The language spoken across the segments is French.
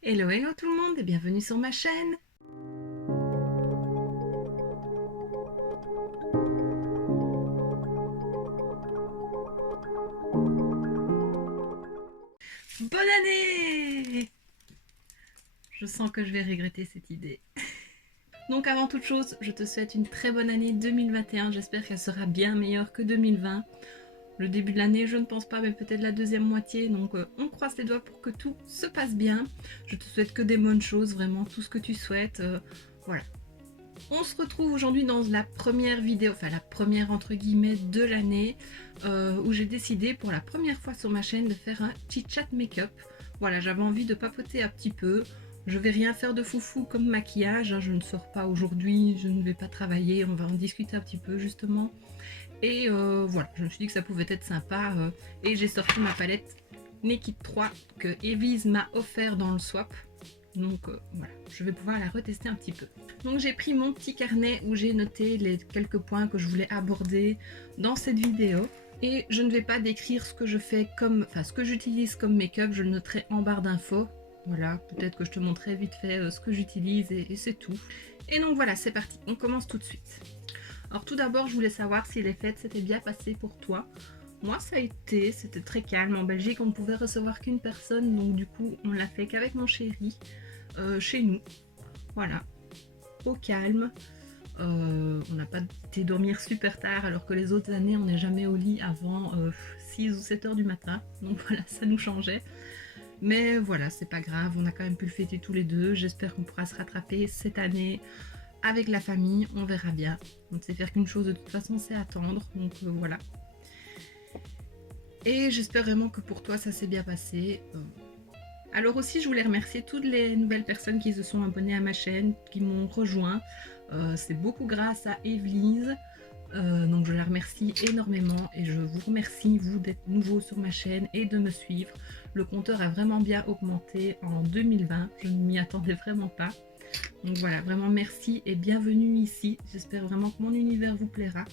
Hello hello tout le monde et bienvenue sur ma chaîne. Bonne année! Je sens que je vais regretter cette idée. Donc avant toute chose, je te souhaite une très bonne année 2021. J'espère qu'elle sera bien meilleure que 2020. Le début de l'année, je ne pense pas, mais peut-être la deuxième moitié. Donc on croise les doigts pour que tout se passe bien. Je te souhaite que des bonnes choses, vraiment tout ce que tu souhaites. Voilà. On se retrouve aujourd'hui dans la première vidéo, enfin la première entre guillemets de l'année, où j'ai décidé pour la première fois sur ma chaîne de faire un chit chat make-up. Voilà, j'avais envie de papoter un petit peu. Je vais rien faire de foufou comme maquillage, hein, je ne sors pas aujourd'hui, je ne vais pas travailler, on va en discuter un petit peu justement. Et voilà, je me suis dit que ça pouvait être sympa, et j'ai sorti ma palette Naked 3 que Evise m'a offert dans le swap. Donc voilà, je vais pouvoir la retester un petit peu. Donc j'ai pris mon petit carnet où j'ai noté les quelques points que je voulais aborder dans cette vidéo. Et je ne vais pas décrire ce que je fais comme, enfin ce que j'utilise comme make-up, je le noterai en barre d'infos. Voilà, peut-être que je te montrerai vite fait ce que j'utilise et c'est tout. Et donc voilà, c'est parti, on commence tout de suite. Alors tout d'abord, je voulais savoir si les fêtes s'étaient bien passées pour toi. Moi, ça a été, c'était très calme. En Belgique, on ne pouvait recevoir qu'une personne, donc du coup, on l'a fait qu'avec mon chéri, chez nous. Voilà, au calme. On n'a pas été dormir super tard, alors que les autres années, on n'est jamais au lit avant 6 ou 7 heures du matin. Donc voilà, ça nous changeait. Mais voilà, c'est pas grave, on a quand même pu le fêter tous les deux. J'espère qu'on pourra se rattraper cette année avec la famille, on verra bien. On ne sait faire qu'une chose de toute façon, c'est attendre. Donc voilà. Et j'espère vraiment que pour toi, ça s'est bien passé. Alors aussi, je voulais remercier toutes les nouvelles personnes qui se sont abonnées à ma chaîne, qui m'ont rejoint. C'est beaucoup grâce à Evelise. Donc je la remercie énormément et je vous remercie, vous, d'être nouveau sur ma chaîne et de me suivre. Le compteur a vraiment bien augmenté en 2020. Je ne m'y attendais vraiment pas. Donc voilà, vraiment merci et bienvenue ici. J'espère vraiment que mon univers vous plaira.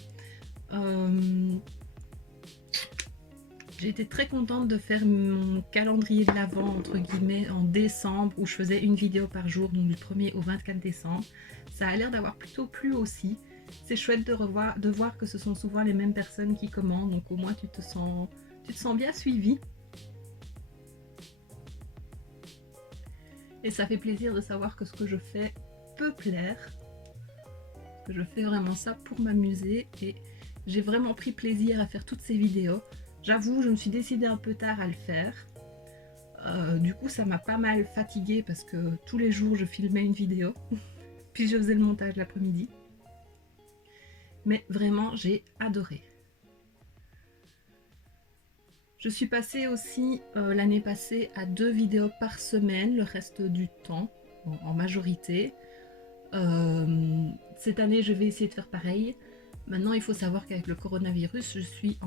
J'ai été très contente de faire mon calendrier de l'Avent entre guillemets en décembre où je faisais une vidéo par jour, donc du 1er au 24 décembre. Ça a l'air d'avoir plutôt plu aussi. C'est chouette de voir que ce sont souvent les mêmes personnes qui commandent, donc au moins tu te sens bien suivi. Et ça fait plaisir de savoir que ce que je fais peut plaire. Que je fais vraiment ça pour m'amuser et j'ai vraiment pris plaisir à faire toutes ces vidéos. J'avoue, je me suis décidée un peu tard à le faire. Du coup, ça m'a pas mal fatiguée parce que tous les jours, je filmais une vidéo. Puis je faisais le montage l'après-midi. Mais vraiment, j'ai adoré. Je suis passée aussi l'année passée à 2 vidéos par semaine, le reste du temps, en majorité. Cette année, je vais essayer de faire pareil. Maintenant, il faut savoir qu'avec le coronavirus, je suis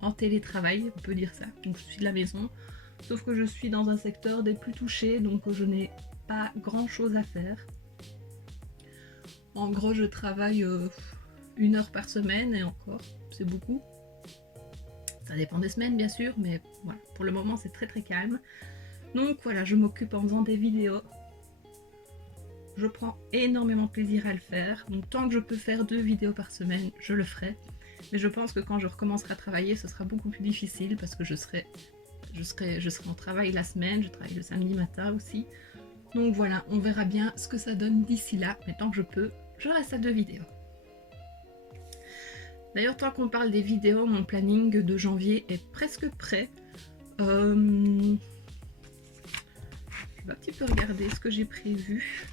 en télétravail, on peut dire ça. Donc je suis de la maison, sauf que je suis dans un secteur des plus touchés, donc je n'ai pas grand chose à faire. En gros, je travaille 1 heure par semaine et encore, c'est beaucoup. Ça dépend des semaines bien sûr, mais voilà, pour le moment c'est très très calme. Donc voilà, je m'occupe en faisant des vidéos. Je prends énormément de plaisir à le faire, donc tant que je peux faire 2 vidéos par semaine, je le ferai. Mais je pense que quand je recommencerai à travailler, ce sera beaucoup plus difficile parce que je serai en travail la semaine, je travaille le samedi matin aussi. Donc voilà, on verra bien ce que ça donne d'ici là, mais tant que je peux, je reste à 2 vidéos. D'ailleurs, tant qu'on parle des vidéos, mon planning de janvier est presque prêt. Je vais un petit peu regarder ce que j'ai prévu.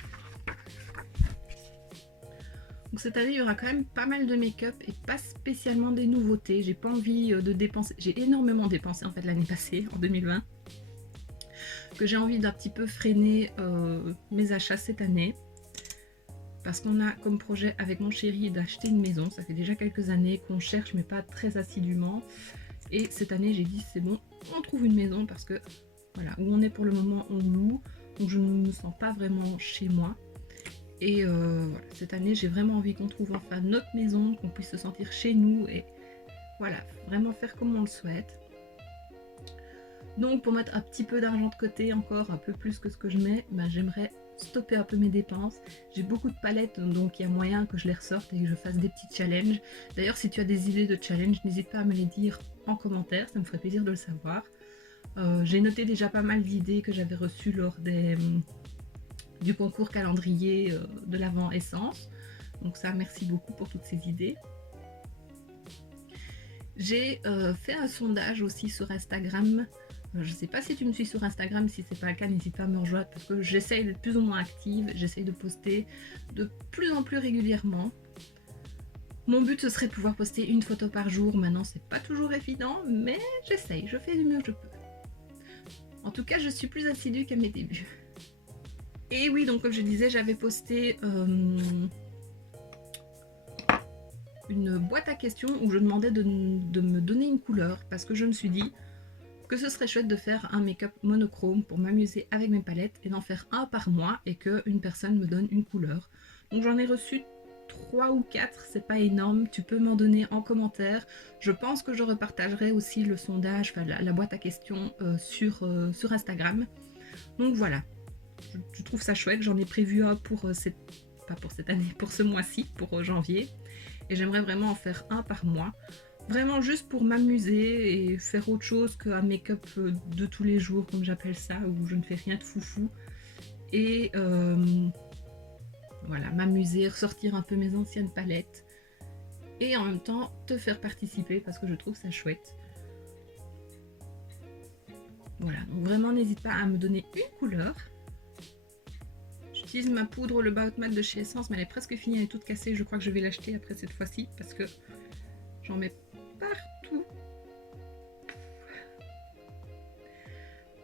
Donc cette année, il y aura quand même pas mal de make-up et pas spécialement des nouveautés. J'ai pas envie de dépenser. J'ai énormément dépensé en fait l'année passée, en 2020. Que j'ai envie d'un petit peu freiner mes achats cette année. Parce qu'on a comme projet avec mon chéri d'acheter une maison. Ça fait déjà quelques années qu'on cherche, mais pas très assidûment. Et cette année, j'ai dit c'est bon, on trouve une maison parce que voilà, où on est pour le moment, on loue. Donc je ne me sens pas vraiment chez moi. Et voilà, cette année, j'ai vraiment envie qu'on trouve enfin notre maison, qu'on puisse se sentir chez nous et voilà, vraiment faire comme on le souhaite. Donc pour mettre un petit peu d'argent de côté, encore un peu plus que ce que je mets, ben, j'aimerais stopper un peu mes dépenses. J'ai beaucoup de palettes, donc il y a moyen que je les ressorte et que je fasse des petits challenges. D'ailleurs, si tu as des idées de challenge, n'hésite pas à me les dire en commentaire, ça me ferait plaisir de le savoir. J'ai noté déjà pas mal d'idées que j'avais reçues lors du concours calendrier de l'Avent Essence. Donc ça, merci beaucoup pour toutes ces idées. J'ai fait un sondage aussi sur Instagram. Je ne sais pas si tu me suis sur Instagram, si c'est pas le cas, n'hésite pas à me rejoindre parce que j'essaye d'être plus ou moins active, j'essaye de poster de plus en plus régulièrement. Mon but ce serait de pouvoir poster une photo par jour, maintenant c'est pas toujours évident, mais j'essaye, je fais du mieux que je peux. En tout cas, je suis plus assidue qu'à mes débuts. Et oui, donc comme je disais, j'avais posté une boîte à questions où je demandais de me donner une couleur parce que je me suis dit que ce serait chouette de faire un make-up monochrome pour m'amuser avec mes palettes et d'en faire un par mois et qu'une personne me donne une couleur. Donc j'en ai reçu 3 ou 4, c'est pas énorme, tu peux m'en donner en commentaire. Je pense que je repartagerai aussi le sondage, enfin la boîte à questions sur Instagram. Donc voilà, je trouve ça chouette, j'en ai prévu un pour pas pour cette année, pour ce mois-ci, pour janvier. Et j'aimerais vraiment en faire un par mois. Vraiment juste pour m'amuser et faire autre chose qu'un make-up de tous les jours, comme j'appelle ça, où je ne fais rien de foufou. Et voilà, m'amuser, ressortir un peu mes anciennes palettes. Et en même temps, te faire participer parce que je trouve ça chouette. Voilà, donc vraiment n'hésite pas à me donner une couleur. J'utilise ma poudre le About Matte de chez Essence, mais elle est presque finie, elle est toute cassée. Je crois que je vais l'acheter après cette fois-ci parce que j'en mets partout.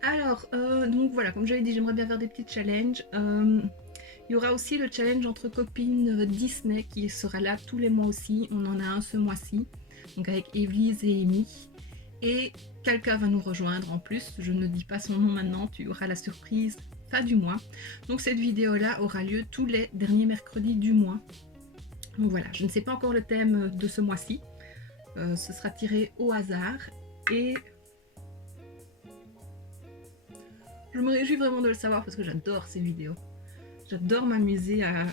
Alors, donc voilà, comme j'avais dit, j'aimerais bien faire des petits challenges. Il y aura aussi le challenge entre copines Disney qui sera là tous les mois aussi. On en a un ce mois-ci, donc avec Evelyse et Amy. Et quelqu'un va nous rejoindre en plus. Je ne dis pas son nom maintenant, tu auras la surprise fin du mois. Donc cette vidéo-là aura lieu tous les derniers mercredis du mois. Donc voilà, je ne sais pas encore le thème de ce mois-ci. Ce sera tiré au hasard et je me réjouis vraiment de le savoir parce que j'adore ces vidéos. J'adore m'amuser à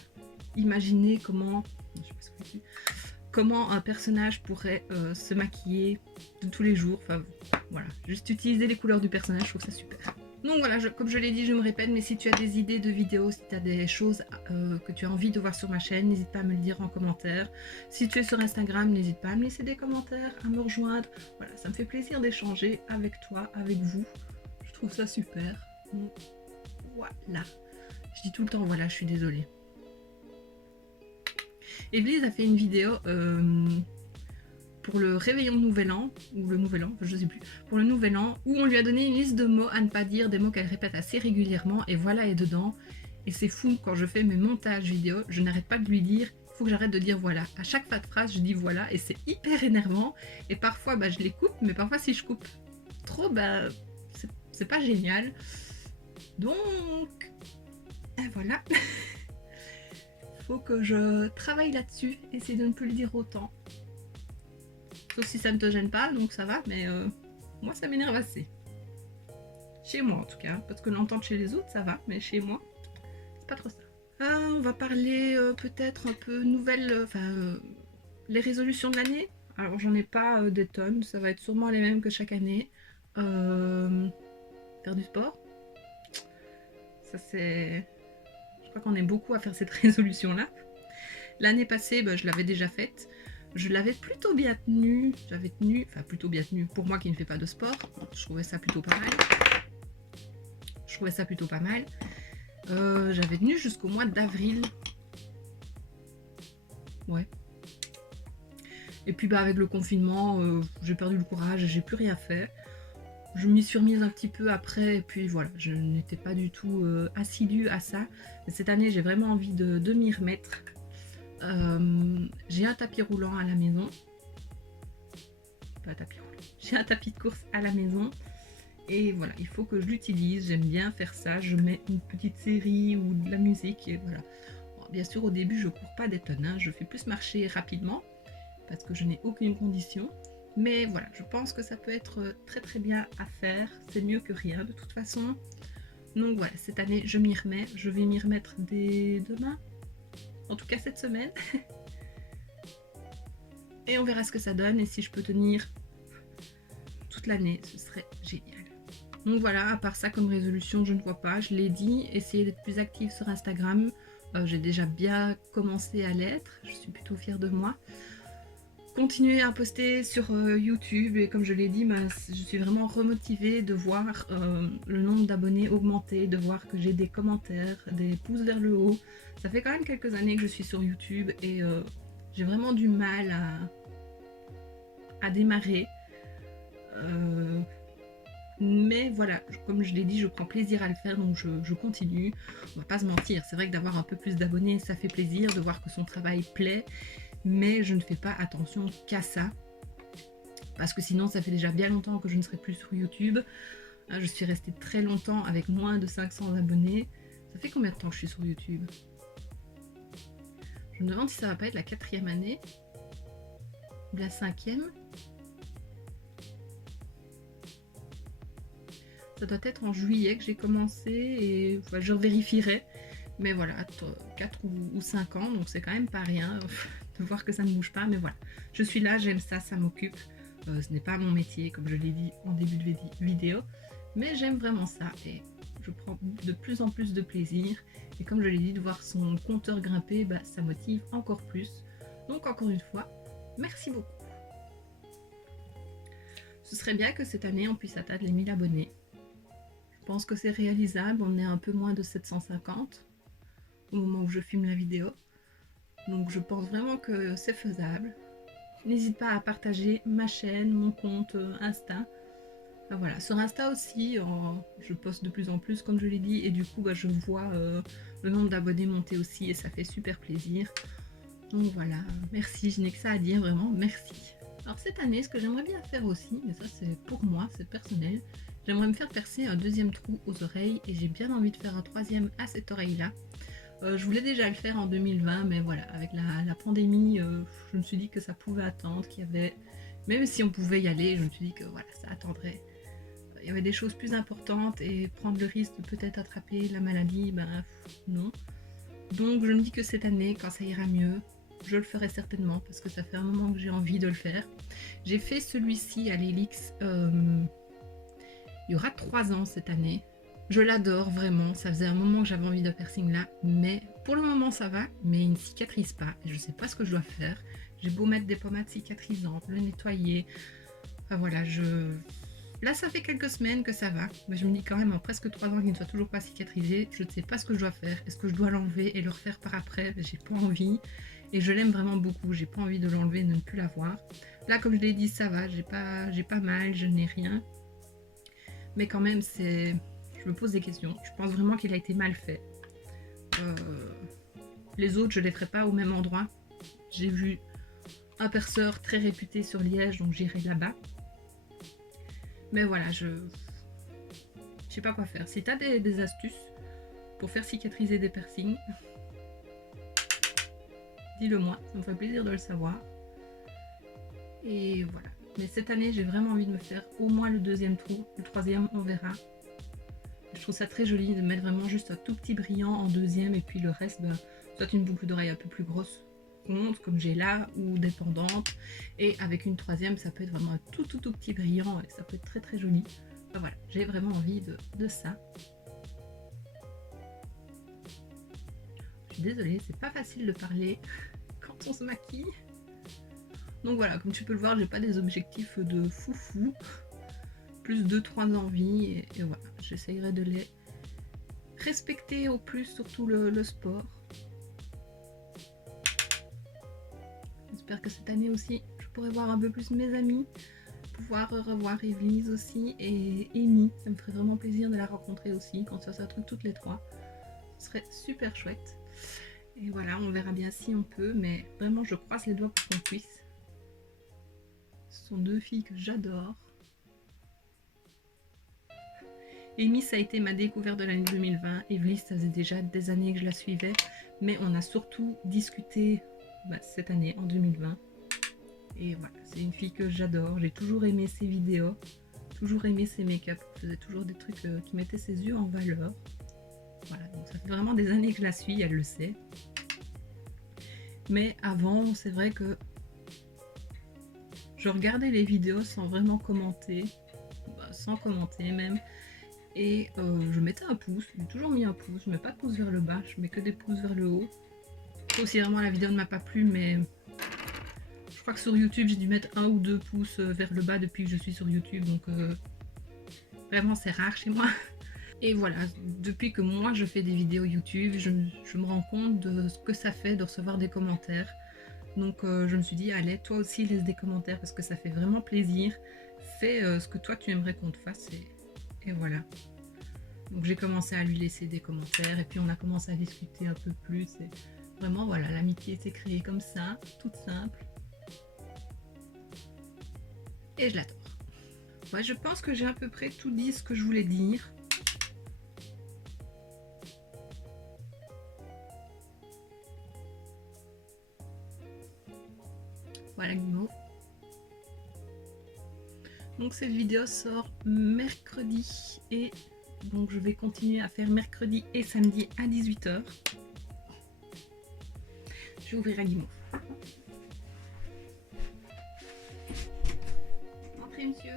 imaginer comment un personnage pourrait se maquiller de tous les jours. Enfin voilà, juste utiliser les couleurs du personnage, je trouve ça super. Donc voilà, comme je l'ai dit, je me répète, mais si tu as des idées de vidéos, si tu as des choses que tu as envie de voir sur ma chaîne, n'hésite pas à me le dire en commentaire. Si tu es sur Instagram, n'hésite pas à me laisser des commentaires, à me rejoindre. Voilà, ça me fait plaisir d'échanger avec toi, avec vous. Je trouve ça super. Donc, voilà. Je dis tout le temps, voilà, je suis désolée. Evelyse a fait une vidéo pour le réveillon de Nouvel An, ou le Nouvel An, je sais plus, pour le Nouvel An, où on lui a donné une liste de mots à ne pas dire, des mots qu'elle répète assez régulièrement, et voilà est dedans. Et c'est fou, quand je fais mes montages vidéo, je n'arrête pas de lui dire, il faut que j'arrête de dire voilà. À chaque fin de phrase, je dis voilà, et c'est hyper énervant, et parfois je les coupe, mais parfois si je coupe trop, c'est pas génial. Donc, et voilà. Faut que je travaille là-dessus, essayer de ne plus le dire autant. Sauf si ça ne te gêne pas, donc ça va, mais moi ça m'énerve assez. Chez moi en tout cas, parce que l'entendre chez les autres ça va, mais chez moi, c'est pas trop ça. On va parler peut-être un peu nouvelles, les résolutions de l'année. Alors j'en ai pas des tonnes, ça va être sûrement les mêmes que chaque année. Faire du sport. Ça c'est... Je crois qu'on est beaucoup à faire cette résolution-là. L'année passée, je l'avais déjà faite. Je l'avais plutôt bien tenue. J'avais tenu, enfin plutôt bien tenue pour moi qui ne fais pas de sport. Je trouvais ça plutôt pas mal. J'avais tenu jusqu'au mois d'avril. Ouais. Et puis avec le confinement, j'ai perdu le courage, j'ai plus rien fait. Je m'y suis remise un petit peu après, et puis voilà, je n'étais pas du tout assidue à ça. Mais cette année, j'ai vraiment envie de m'y remettre. J'ai un tapis roulant à la maison. Pas un tapis roulant. J'ai un tapis de course à la maison. Et voilà, il faut que je l'utilise. J'aime bien faire ça. Je mets une petite série ou de la musique. Et voilà. Bon, bien sûr, au début, je cours pas des tonnes. Je fais plus marcher rapidement parce que je n'ai aucune condition. Mais voilà, je pense que ça peut être très très bien à faire. C'est mieux que rien de toute façon. Donc voilà, cette année je m'y remets. Je vais m'y remettre dès demain. En tout cas cette semaine. Et on verra ce que ça donne. Et si je peux tenir toute l'année, ce serait génial. Donc voilà, à part ça comme résolution, je ne vois pas. Je l'ai dit, essayer d'être plus active sur Instagram. J'ai déjà bien commencé à l'être. Je suis plutôt fière de moi. Continuer à poster sur YouTube et comme je l'ai dit, je suis vraiment remotivée de voir le nombre d'abonnés augmenter, de voir que j'ai des commentaires, des pouces vers le haut. Ça fait quand même quelques années que je suis sur YouTube et j'ai vraiment du mal à démarrer. Mais voilà, comme je l'ai dit, je prends plaisir à le faire, donc je continue. On va pas se mentir, c'est vrai que d'avoir un peu plus d'abonnés, ça fait plaisir, de voir que son travail plaît. Mais je ne fais pas attention qu'à ça, parce que sinon ça fait déjà bien longtemps que je ne serai plus sur YouTube. Je suis restée très longtemps avec moins de 500 abonnés. Ça fait combien de temps que je suis sur YouTube? Je me demande si ça va pas être la 4e année ou la 5e. Ça doit être en juillet que j'ai commencé et enfin, je vérifierai. Mais voilà, 4 ou 5 ans, donc c'est quand même pas rien de voir que ça ne bouge pas. Mais voilà, je suis là, j'aime ça, ça m'occupe. Ce n'est pas mon métier, comme je l'ai dit en début de vidéo. Mais j'aime vraiment ça et je prends de plus en plus de plaisir. Et comme je l'ai dit, de voir son compteur grimper, bah, ça motive encore plus. Donc encore une fois, merci beaucoup. Ce serait bien que cette année, on puisse atteindre les 1000 abonnés. Je pense que c'est réalisable, on est un peu moins de 750 au moment où je filme la vidéo. Donc je pense vraiment que c'est faisable. N'hésite pas à partager ma chaîne, mon compte Insta. Enfin, voilà, sur Insta aussi, je poste de plus en plus comme je l'ai dit et du coup bah, je vois le nombre d'abonnés monter aussi et ça fait super plaisir. Donc voilà, merci, je n'ai que ça à dire, vraiment merci. Alors cette année, ce que j'aimerais bien faire aussi, mais ça c'est pour moi, c'est personnel, j'aimerais me faire percer un 2e trou aux oreilles et j'ai bien envie de faire un 3e à cette oreille-là. Je voulais déjà le faire en 2020, mais voilà, avec la pandémie, je me suis dit que ça pouvait attendre, qu'il y avait, même si on pouvait y aller, je me suis dit que voilà, ça attendrait. Il y avait des choses plus importantes et prendre le risque de peut-être attraper la maladie, ben non. Donc je me dis que cette année, quand ça ira mieux, je le ferai certainement parce que ça fait un moment que j'ai envie de le faire. J'ai fait celui-ci à l'Helix, il y aura 3 ans cette année. Je l'adore vraiment, ça faisait un moment que j'avais envie de piercing là, mais pour le moment ça va, mais il ne cicatrise pas et je sais pas ce que je dois faire. J'ai beau mettre des pommades cicatrisantes, le nettoyer, enfin voilà, là ça fait quelques semaines que ça va, mais je me dis quand même en presque 3 ans qu'il ne soit toujours pas cicatrisé, je ne sais pas ce que je dois faire, est-ce que je dois l'enlever et le refaire par après, j'ai pas envie, et je l'aime vraiment beaucoup, j'ai pas envie de l'enlever et de ne plus l'avoir. Là comme je l'ai dit ça va, j'ai pas mal, je n'ai rien, mais quand même je me pose des questions. Je pense vraiment qu'il a été mal fait. Les autres, je ne les ferai pas au même endroit. J'ai vu un perceur très réputé sur Liège, donc j'irai là-bas. Mais voilà, je sais pas quoi faire. Si tu as des astuces pour faire cicatriser des piercings, dis-le moi, ça me ferait plaisir de le savoir. Et voilà. Mais cette année, j'ai vraiment envie de me faire au moins le 2e trou. Le 3e, on verra. Je trouve ça très joli de mettre vraiment juste un tout petit brillant en 2e et puis le reste, ben, soit une boucle d'oreille un peu plus grosse ronde comme j'ai là ou dépendante et avec une 3e ça peut être vraiment un tout petit brillant et ça peut être très très joli. Enfin, voilà, j'ai vraiment envie de ça. Je suis désolée, c'est pas facile de parler quand on se maquille. Donc voilà, comme tu peux le voir, j'ai pas des objectifs de foufou. Plus 2-3 envies et voilà, j'essayerai de les respecter au plus, surtout le sport. J'espère que cette année aussi je pourrai voir un peu plus mes amis, pouvoir revoir Evelyse aussi et Amy, ça me ferait vraiment plaisir de la rencontrer aussi, quand ça truc toutes les 3, ce serait super chouette. Et voilà, on verra bien si on peut, mais vraiment je croise les doigts pour qu'on puisse. Ce sont 2 filles que j'adore. Amy, ça a été ma découverte de l'année 2020. Evelyse, ça faisait déjà des années que je la suivais. Mais on a surtout discuté cette année, en 2020. Et voilà, c'est une fille que j'adore. J'ai toujours aimé ses vidéos, toujours aimé ses make-up. Elle faisait toujours des trucs qui mettaient ses yeux en valeur. Voilà, donc ça fait vraiment des années que je la suis, elle le sait. Mais avant, c'est vrai que je regardais les vidéos sans vraiment commenter, sans commenter même. Et je mettais un pouce, j'ai toujours mis un pouce, je mets pas de pouce vers le bas, je mets que des pouces vers le haut. Sauf si vraiment la vidéo ne m'a pas plu, mais je crois que sur YouTube j'ai dû mettre 1 ou 2 pouces vers le bas depuis que je suis sur YouTube, donc vraiment c'est rare chez moi. Et voilà, depuis que moi je fais des vidéos YouTube, je me rends compte de ce que ça fait de recevoir des commentaires. Donc je me suis dit, allez, toi aussi laisse des commentaires parce que ça fait vraiment plaisir. Fais ce que toi tu aimerais qu'on te fasse et voilà. Donc j'ai commencé à lui laisser des commentaires et puis on a commencé à discuter un peu plus. Et vraiment voilà, l'amitié s'est créée comme ça, toute simple. Et je l'adore. Ouais, je pense que j'ai à peu près tout dit ce que je voulais dire. Voilà Guimau. Donc cette vidéo sort mercredi et donc je vais continuer à faire mercredi et samedi à 18 h. Je vais ouvrir à Guimau. Entrez monsieur.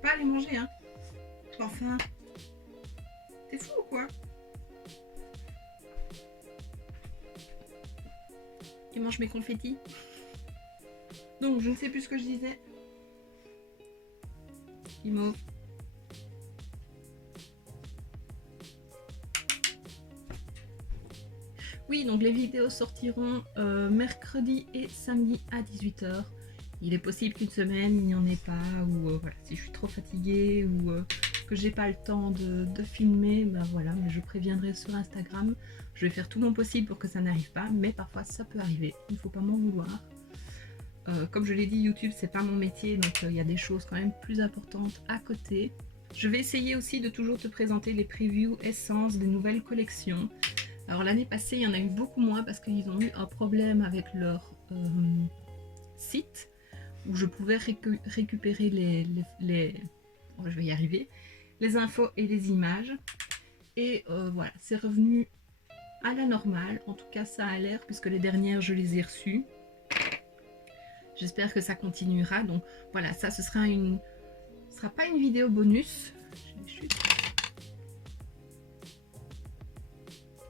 Pas aller manger hein. Enfin. T'es fou ou quoi? Il mange mes confettis. Donc je ne sais plus ce que je disais. Guimau. Oui, donc les vidéos sortiront mercredi et samedi à 18 h. Il est possible qu'une semaine il n'y en ait pas, ou voilà, si je suis trop fatiguée ou que j'ai pas le temps de filmer, ben voilà, mais je préviendrai sur Instagram. Je vais faire tout mon possible pour que ça n'arrive pas, mais parfois ça peut arriver, il ne faut pas m'en vouloir. Comme je l'ai dit, YouTube c'est pas mon métier, donc il y a des choses quand même plus importantes à côté. Je vais essayer aussi de toujours te présenter les previews essences des nouvelles collections. Alors l'année passée, il y en a eu beaucoup moins parce qu'ils ont eu un problème avec leur site où je pouvais récupérer oh, je vais y arriver, les infos et les images. Et voilà, c'est revenu à la normale. En tout cas, ça a l'air puisque les dernières, je les ai reçues. J'espère que ça continuera. Donc voilà, ça, ce sera pas une vidéo bonus.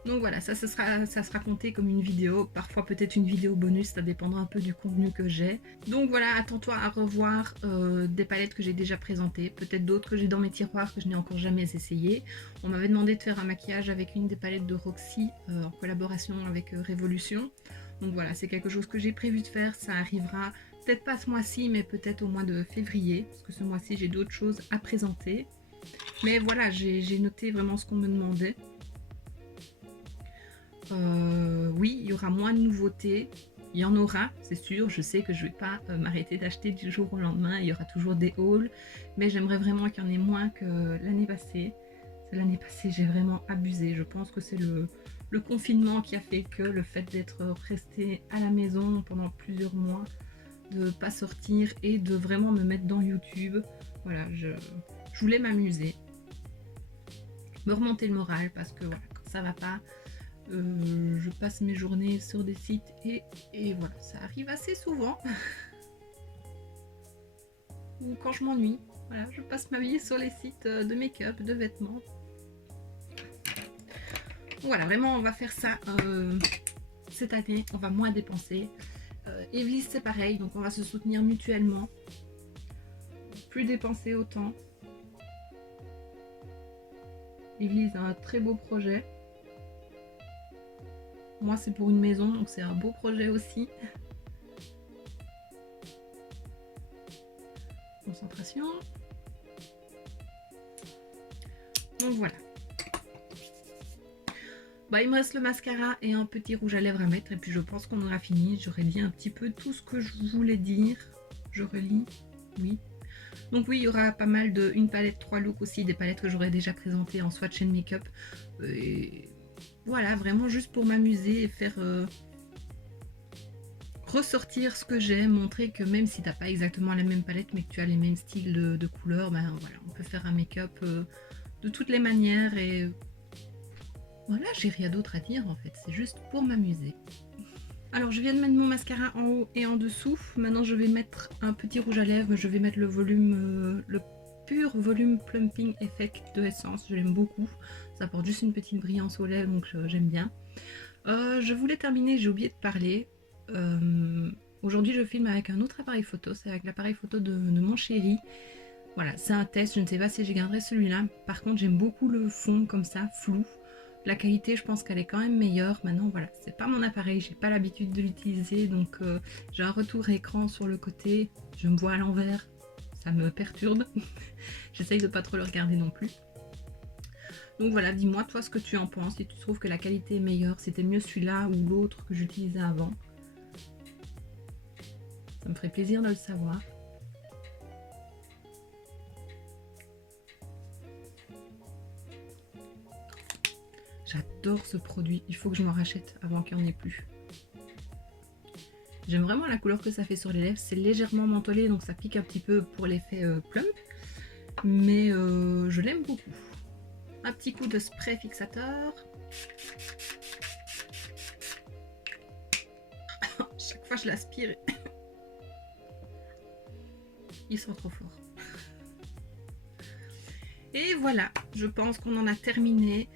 Donc voilà, ça sera compté comme une vidéo, parfois peut-être une vidéo bonus, ça dépendra un peu du contenu que j'ai. Donc voilà, attends-toi à revoir des palettes que j'ai déjà présentées, peut-être d'autres que j'ai dans mes tiroirs que je n'ai encore jamais essayé. On m'avait demandé de faire un maquillage avec une des palettes de Roxy en collaboration avec Révolution. Donc voilà, c'est quelque chose que j'ai prévu de faire, ça arrivera peut-être pas ce mois-ci, mais peut-être au mois de février, parce que ce mois-ci j'ai d'autres choses à présenter. Mais voilà, j'ai noté vraiment ce qu'on me demandait. Oui, il y aura moins de nouveautés. Il y en aura, c'est sûr. Je sais que je ne vais pas m'arrêter d'acheter du jour au lendemain. Il y aura toujours des hauls. Mais j'aimerais vraiment qu'il y en ait moins que l'année passée. L'année passée, j'ai vraiment abusé. Je pense que c'est le confinement qui a fait que le fait d'être resté à la maison pendant plusieurs mois, de ne pas sortir et de vraiment me mettre dans YouTube. Voilà, je voulais m'amuser. Me remonter le moral parce que voilà, quand ça va pas, je passe mes journées sur des sites et voilà, ça arrive assez souvent. Ou quand je m'ennuie, voilà, je passe ma vie sur les sites de make-up, de vêtements. Voilà, vraiment on va faire ça cette année, on va moins dépenser. Evelysse c'est pareil, donc on va se soutenir mutuellement. Plus dépenser autant. Evelysse a un très beau projet. Moi c'est pour une maison, donc c'est un beau projet aussi. Concentration. Donc voilà. Bah, il me reste le mascara et un petit rouge à lèvres à mettre et puis je pense qu'on aura fini. J'aurais dit un petit peu tout ce que je voulais dire. Je relis. Oui. Donc oui, il y aura pas mal une palette 3 looks aussi, des palettes que j'aurais déjà présentées en swatch and make-up. Voilà, vraiment juste pour m'amuser et faire ressortir ce que j'aime, montrer que même si t'as pas exactement la même palette mais que tu as les mêmes styles de couleurs, ben voilà, on peut faire un make-up de toutes les manières et voilà, j'ai rien d'autre à dire en fait, c'est juste pour m'amuser. Alors je viens de mettre mon mascara en haut et en dessous, maintenant je vais mettre un petit rouge à lèvres, je vais mettre le volume, le pur volume Plumping Effect de Essence, je l'aime beaucoup, ça apporte juste une petite brillance aux lèvres donc j'aime bien. Je voulais terminer, j'ai oublié de parler. Aujourd'hui je filme avec un autre appareil photo, c'est avec l'appareil photo de mon chéri. Voilà, c'est un test, je ne sais pas si j'ai gardé celui-là. Par contre j'aime beaucoup le fond comme ça, flou. La qualité je pense qu'elle est quand même meilleure. Maintenant voilà, c'est pas mon appareil, j'ai pas l'habitude de l'utiliser. Donc j'ai un retour écran sur le côté, je me vois à l'envers, ça me perturbe. J'essaye de pas trop le regarder non plus. Donc voilà, dis-moi toi ce que tu en penses, si tu trouves que la qualité est meilleure, c'était mieux celui-là ou l'autre que j'utilisais avant. Ça me ferait plaisir de le savoir. J'adore ce produit, il faut que je m'en rachète avant qu'il n'y en ait plus. J'aime vraiment la couleur que ça fait sur les lèvres, c'est légèrement mentholé donc ça pique un petit peu pour l'effet plump, mais je l'aime beaucoup. Un petit coup de spray fixateur. Chaque fois je l'aspire, il sent trop fort. Et voilà, je pense qu'on en a terminé.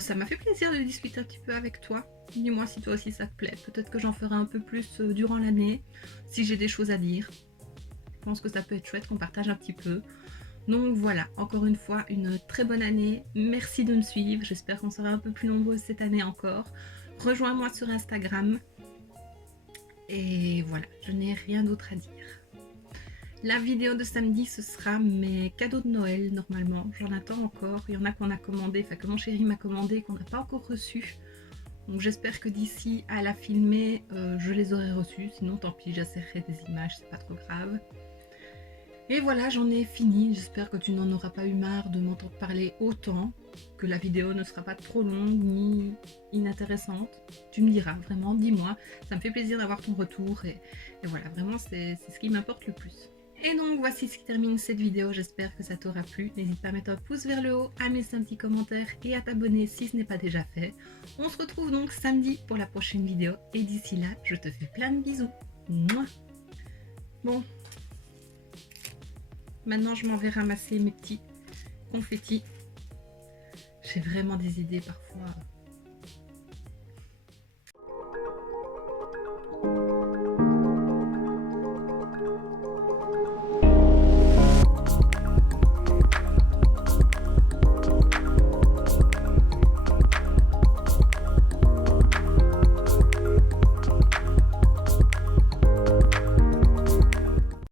Ça m'a fait plaisir de discuter un petit peu avec toi. Dis-moi si toi aussi ça te plaît. Peut-être que j'en ferai un peu plus durant l'année, si j'ai des choses à dire. Je pense que ça peut être chouette qu'on partage un petit peu. Donc voilà, encore une fois, une très bonne année. Merci de me suivre. J'espère qu'on sera un peu plus nombreux cette année encore. Rejoins-moi sur Instagram. Et voilà, je n'ai rien d'autre à dire. La vidéo de samedi, ce sera mes cadeaux de Noël normalement. J'en attends encore. Il y en a qu'on a commandé, enfin que mon chéri m'a commandé, qu'on n'a pas encore reçu. Donc j'espère que d'ici à la filmer, je les aurai reçus. Sinon tant pis, j'essaierai des images, c'est pas trop grave. Et voilà, j'en ai fini. J'espère que tu n'en auras pas eu marre de m'entendre parler autant, que la vidéo ne sera pas trop longue ni inintéressante. Tu me diras, vraiment, dis-moi. Ça me fait plaisir d'avoir ton retour et voilà, vraiment c'est ce qui m'importe le plus. Et donc voici ce qui termine cette vidéo, j'espère que ça t'aura plu. N'hésite pas à mettre un pouce vers le haut, à me laisser un petit commentaire et à t'abonner si ce n'est pas déjà fait. On se retrouve donc samedi pour la prochaine vidéo et d'ici là, je te fais plein de bisous. Mouah. Bon, maintenant je m'en vais ramasser mes petits confettis. J'ai vraiment des idées parfois.